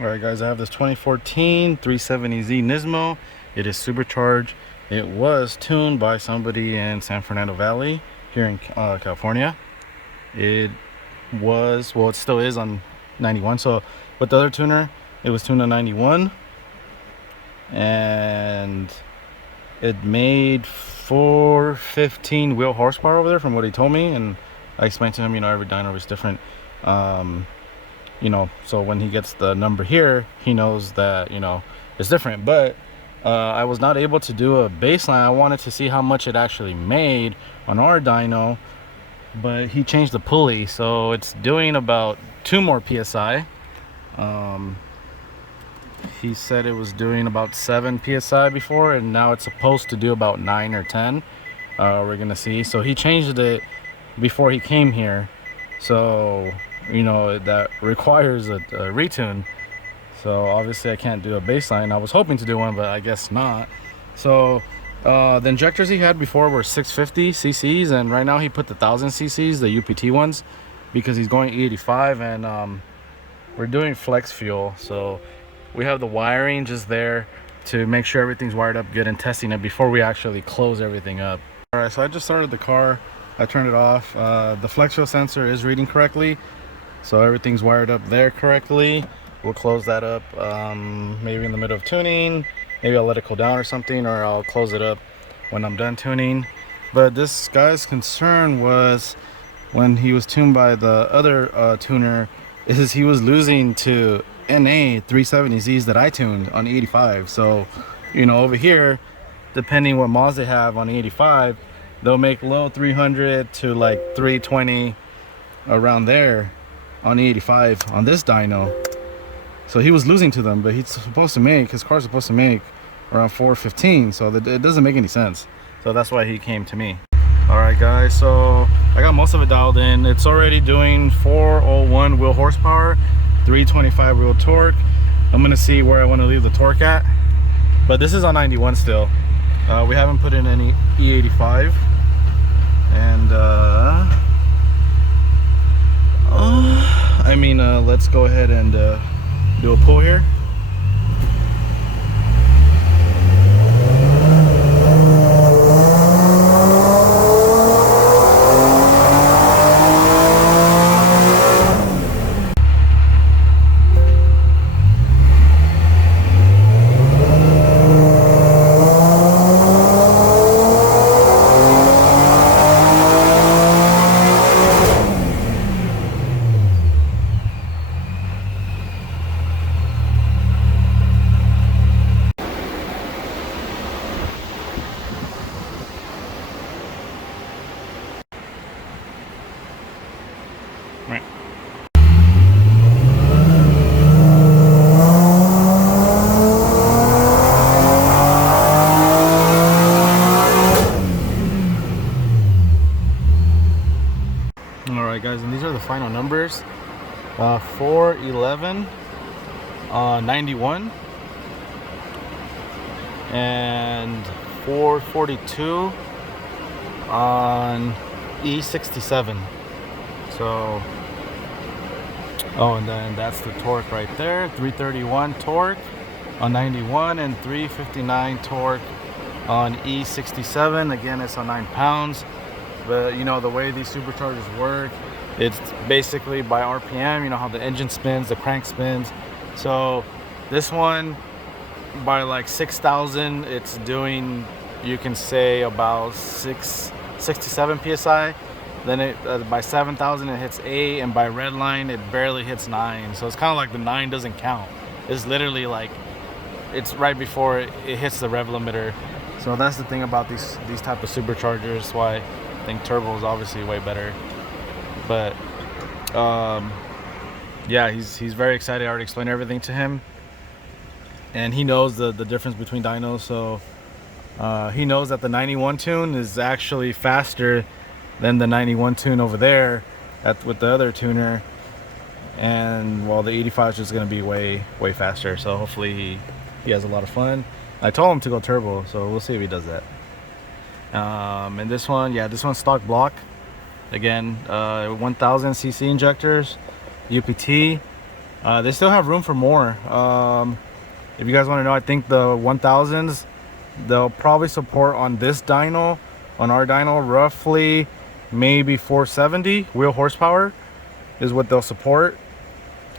Alright guys, I have this 2014 370Z Nismo. It is supercharged. It was tuned by somebody in San Fernando Valley here in California. It was, well, it still is on 91. So with the other tuner, it was tuned on 91, and it made 415 wheel horsepower over there from what he told me. And I explained to him, you know, every dyno is different. You know, so when he gets the number here, he knows that, you know, it's different. But I was not able to do a baseline. I wanted to see how much it actually made on our dyno, but he changed the pulley, so it's doing about 2 more psi. He said it was doing about 7 psi before, and now it's supposed to do about 9 or 10. We're gonna see. So he changed it before he came here, so you know that requires a retune. So obviously I can't do a baseline. I was hoping to do one, but I guess not. So the injectors he had before were 650 cc's, and right now he put the 1000 cc's, the UPT ones, because he's going 85, and we're doing flex fuel. So we have the wiring just there to make sure everything's wired up good and testing it before we actually close everything up. All right, so I just started the car. I turned it off. The flex fuel sensor is reading correctly, so everything's wired up there correctly. We'll close that up maybe in the middle of tuning. Maybe I'll let it cool down or something, or I'll close it up when I'm done tuning. But this guy's concern was, when he was tuned by the other tuner, is he was losing to NA 370Zs that I tuned on 85. So, you know, over here, depending what mods they have on 85, they'll make low 300 to like 320 around there on 85 on this dyno. So he was losing to them, but he's supposed to make, his car's supposed to make around 415, so that it doesn't make any sense. So that's why he came to me. All right guys, so I got most of it dialed in. It's already doing 401 wheel horsepower, 325 wheel torque. I'm gonna see where I want to leave the torque at, but this is on 91 still. We haven't put in any E85, and I mean, let's go ahead and do a pull here. Right. Alright guys, and these are the final numbers. 411 91 and 442 on E67. So, oh, and then that's the torque right there. 331 torque on 91 and 359 torque on E67. Again, it's on 9 pounds. But you know, the way these superchargers work, it's basically by RPM. You know how the engine spins, the crank spins. So this one, by like 6,000, it's doing, you can say, about 67 psi. Then it by 7,000 it hits 8, and by red line it barely hits 9. So it's kind of like the 9 doesn't count. It's literally like, it's right before it hits the rev limiter. So that's the thing about these type of superchargers, why I think turbo is obviously way better. But yeah, he's very excited. I already explained everything to him, and he knows the difference between dynos. So he knows that the 91 tune is actually faster than the 91 tune over there with the other tuner, and well, the 85 is just going to be way faster. So hopefully he has a lot of fun. I told him to go turbo, so we'll see if he does that. And this one, yeah, this one's stock block. Again, 1000 cc injectors, UPT, They still have room for more. If you guys want to know, I think the 1000s, they'll probably support on this dyno, on our dyno, roughly maybe 470 wheel horsepower is what they'll support.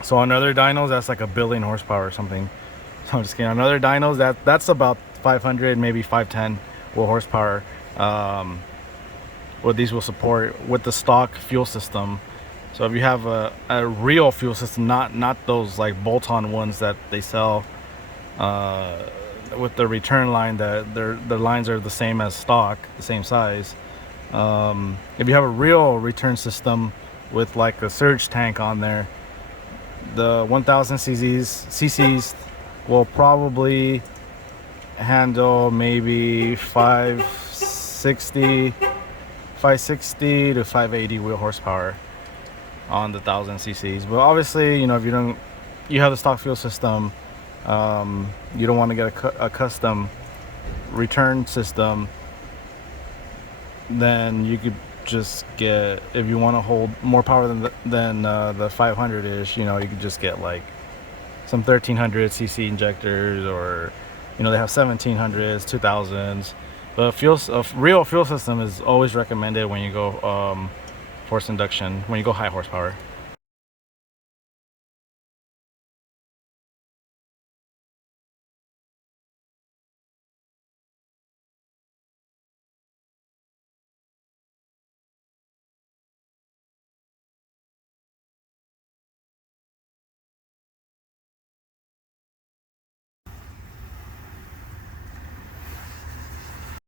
So on other dynos, that's like a billion horsepower or something. So I'm just kidding. On other dynos, that's about 500, maybe 510 wheel horsepower. What these will support with the stock fuel system. So if you have a real fuel system, not those like bolt-on ones that they sell with the return line, that the lines are the same as stock, the same size. If you have a real return system with like a surge tank on there, the 1000 cc's will probably handle maybe 560 to 580 wheel horsepower on the 1000 cc's. But obviously, you know, if you have the stock fuel system, you don't want to get a custom return system, then you could just get, if you want to hold more power than the 500-ish, you know, you could just get like some 1300 cc injectors, or you know, they have 1700s, 2000s. But a real fuel system is always recommended when you go forced induction, when you go high horsepower.